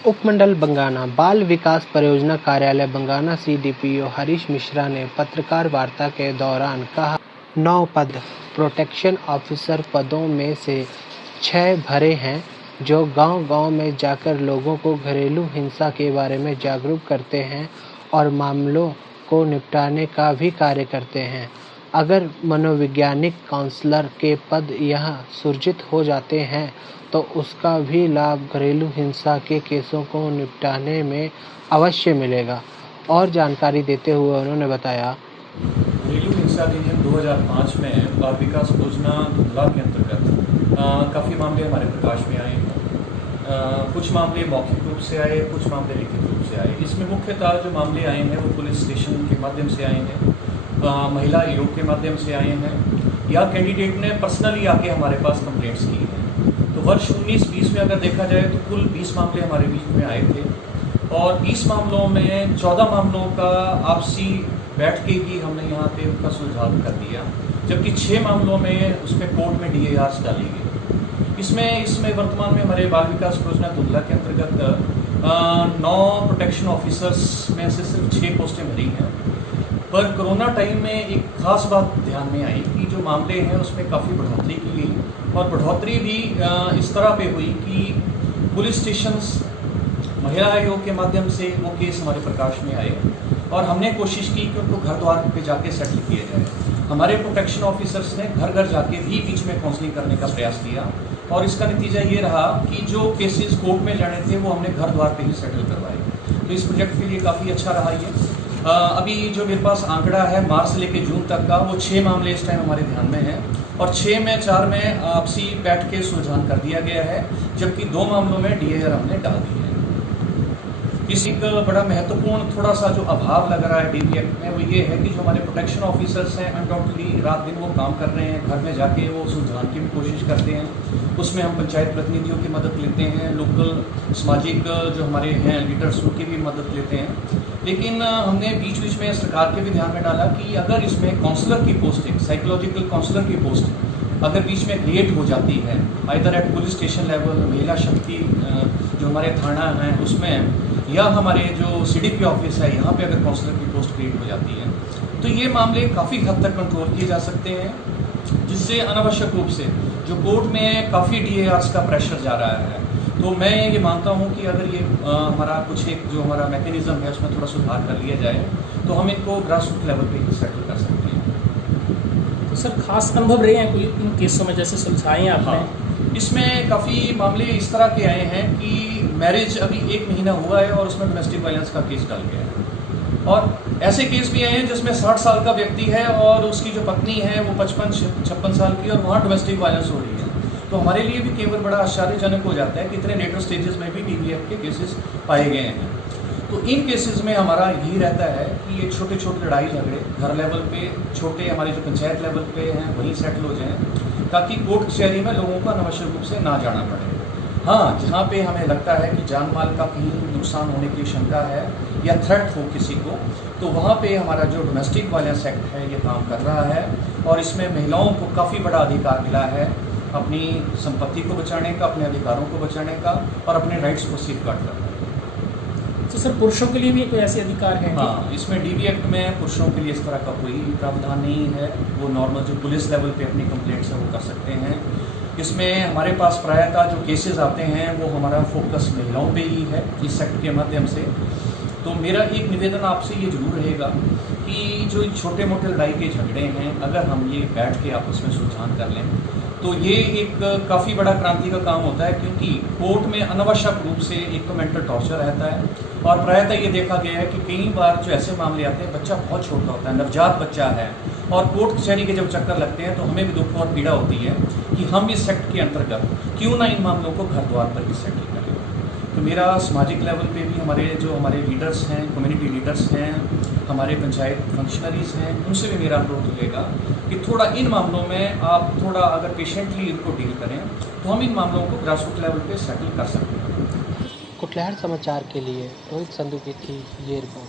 उपमंडल बंगाना बाल विकास परियोजना कार्यालय बंगाना सीडीपीओ हरीश मिश्रा ने पत्रकार वार्ता के दौरान कहा, 9 पद प्रोटेक्शन ऑफिसर पदों में से 6 भरे हैं, जो गांव-गांव में जाकर लोगों को घरेलू हिंसा के बारे में जागरूक करते हैं और मामलों को निपटाने का भी कार्य करते हैं। अगर मनोवैज्ञानिक काउंसलर के पद यहाँ सृजित हो जाते हैं तो उसका भी लाभ घरेलू हिंसा के केसों को निपटाने में अवश्य मिलेगा। और जानकारी देते हुए उन्होंने बताया, घरेलू हिंसा अधिनियम 2005 में बाल विकास योजना धुंधला के अंतर्गत काफ़ी मामले हमारे प्रकाश में आए हैं। कुछ मामले मौखिक रूप से आए, कुछ मामले लिखित रूप से आए। इसमें मुख्यतः जो मामले आए हैं वो पुलिस स्टेशन के माध्यम से आए हैं, महिला आयोग के माध्यम से आए हैं, या कैंडिडेट ने पर्सनली आके हमारे पास कंप्लेंट्स की हैं। तो वर्ष 19-20 में अगर देखा जाए तो कुल 20 मामले हमारे बीच में आए थे और 20 मामलों में 14 मामलों का आपसी बैठ के ही हमने यहाँ पे उनका सुलझाव कर दिया, जबकि 6 मामलों में उसमें कोर्ट में DARs डाली गई। इसमें वर्तमान में हमारे बाल विकास योजना धुंधला के अंतर्गत 9 प्रोटेक्शन ऑफिसर्स में से सिर्फ 6 पोस्टें भरी हैं। पर कोरोना टाइम में एक खास बात ध्यान में आई कि जो मामले हैं उसमें काफ़ी बढ़ोतरी की गई और बढ़ोतरी भी इस तरह पे हुई कि पुलिस स्टेशंस, महिला आयोग के माध्यम से वो केस हमारे प्रकाश में आए और हमने कोशिश की कि उनको घर द्वार पे जाके सेटल किया जाए। हमारे प्रोटेक्शन ऑफिसर्स ने घर घर जाके भी बीच में काउंसलिंग करने का प्रयास किया और इसका नतीजा ये रहा कि जो केसेस कोर्ट में लड़े थे वो हमने घर द्वार पे ही सेटल करवाए। तो इस प्रोजेक्ट के लिए काफ़ी अच्छा रहा ये। अभी जो मेरे पास आंकड़ा है मार्च से लेकर जून तक का, वो 6 मामले इस टाइम हमारे ध्यान में हैं और 6 में 4 में आपसी बैठ के सुलझान कर दिया गया है, जबकि 2 मामलों में DAR हमने डाल दिए हैं। इसी का बड़ा महत्वपूर्ण थोड़ा सा जो अभाव लग रहा है DV एक्ट में वो ये है कि जो हमारे प्रोटेक्शन ऑफिसर्स हैं अनडाउटेडली रात दिन वो काम कर रहे हैं, घर में जाके वो सुलझान की भी कोशिश करते हैं। उसमें हम पंचायत प्रतिनिधियों की मदद लेते हैं, लोकल सामाजिक जो हमारे हैं लीडर्स उनकी भी मदद लेते हैं। लेकिन हमने बीच बीच में सरकार के भी ध्यान में डाला कि अगर इसमें काउंसलर की पोस्टिंग, साइकोलॉजिकल काउंसलर की पोस्ट अगर बीच में क्रिएट हो जाती है, either eight police station level, महिला शक्ति जो हमारे थाना हैं उसमें, या हमारे जो CDP ऑफिस है यहाँ पे अगर काउंसलर की पोस्ट क्रिएट हो जाती है तो ये मामले काफ़ी हद तक कंट्रोल किए जा सकते हैं, जिससे अनावश्यक रूप से जो कोर्ट में काफ़ी DARs का प्रेशर जा रहा है। तो मैं ये मानता हूँ कि अगर ये हमारा कुछ एक जो हमारा मैकेनिज़्म है उसमें थोड़ा सुधार कर लिया जाए तो हम इनको ग्रास रूट लेवल पे ही सेटल कर सकते हैं। तो सर खास अनुभव रहे हैं कोई इन केसों में जैसे सुलझाए हैं आपने? हाँ, इसमें काफ़ी मामले इस तरह के आए हैं कि मैरिज अभी 1 महीना हुआ है और उसमें डोमेस्टिक वायलेंस का केस डाल गया है, और ऐसे केस भी आए हैं जिसमें 60 साल का व्यक्ति है और उसकी जो पत्नी है वो 55-56 साल की और वहाँ डोमेस्टिक वायलेंस हो रही है। तो हमारे लिए भी केवल बड़ा आश्चर्यजनक हो जाता है कि इतने लेटर स्टेजेस में भी DV एक्ट के केसेस पाए गए हैं। तो इन केसेस में हमारा यही रहता है कि ये छोटे छोटे लड़ाई झगड़े घर लेवल पे, छोटे हमारे जो पंचायत लेवल पे हैं वहीं सेटल हो जाएं, ताकि कोर्ट कचहरी में लोगों को अनावश्यक रूप से ना जाना पड़े। हाँ, जहाँ पे हमें लगता है कि जान माल का कहीं नुकसान होने की शंका है या थ्रेट हो किसी को, तो वहाँ पे हमारा जो डोमेस्टिक वायलेंस एक्ट है ये काम कर रहा है और इसमें महिलाओं को काफ़ी बड़ा अधिकार मिला है अपनी संपत्ति को बचाने का, अपने अधिकारों को बचाने का और अपने राइट्स को सेफगार्ड करने का। तो सर पुरुषों के लिए भी कोई ऐसे अधिकार है? हाँ, इसमें DV एक्ट में पुरुषों के लिए इस तरह का कोई प्रावधान नहीं है। वो नॉर्मल जो पुलिस लेवल पे अपनी कंप्लेंट्स है वो कर सकते हैं। इसमें हमारे पास प्रायतः जो केसेस आते हैं वो हमारा फोकस महिलाओं पे ही है इस एक्ट के माध्यम से। तो मेरा एक निवेदन आपसे ये जरूर रहेगा कि जो छोटे मोटे लड़ाई के झगड़े हैं अगर हम ये बैठ के आपस में सुलझान कर लें तो ये एक काफ़ी बड़ा क्रांति का काम होता है, क्योंकि कोर्ट में अनावश्यक रूप से एक तो मेंटल टॉर्चर रहता है और प्रायतः ये देखा गया है कि कई बार जो ऐसे मामले आते हैं बच्चा बहुत छोटा होता है, नवजात बच्चा है, और कोर्ट कचहरी के जब चक्कर लगते हैं तो हमें भी दुख और पीड़ा होती है कि हम इस सेक्ट के अंतर्गत क्यों ना इन मामलों को घर द्वार पर ही सेटल करें। तो मेरा सामाजिक लेवल पे भी हमारे लीडर्स हैं, कम्युनिटी लीडर्स हैं, हमारे पंचायत फंक्शनरीज हैं, उनसे भी मेरा अनुरोध रहेगा कि थोड़ा इन मामलों में आप थोड़ा अगर पेशेंटली इनको डील करें तो हम इन मामलों को ग्रास रूट लेवल पे सेटल कर सकते हैं। कुटलहर समाचार के लिए रोहित संधू की थी ये रिपोर्ट।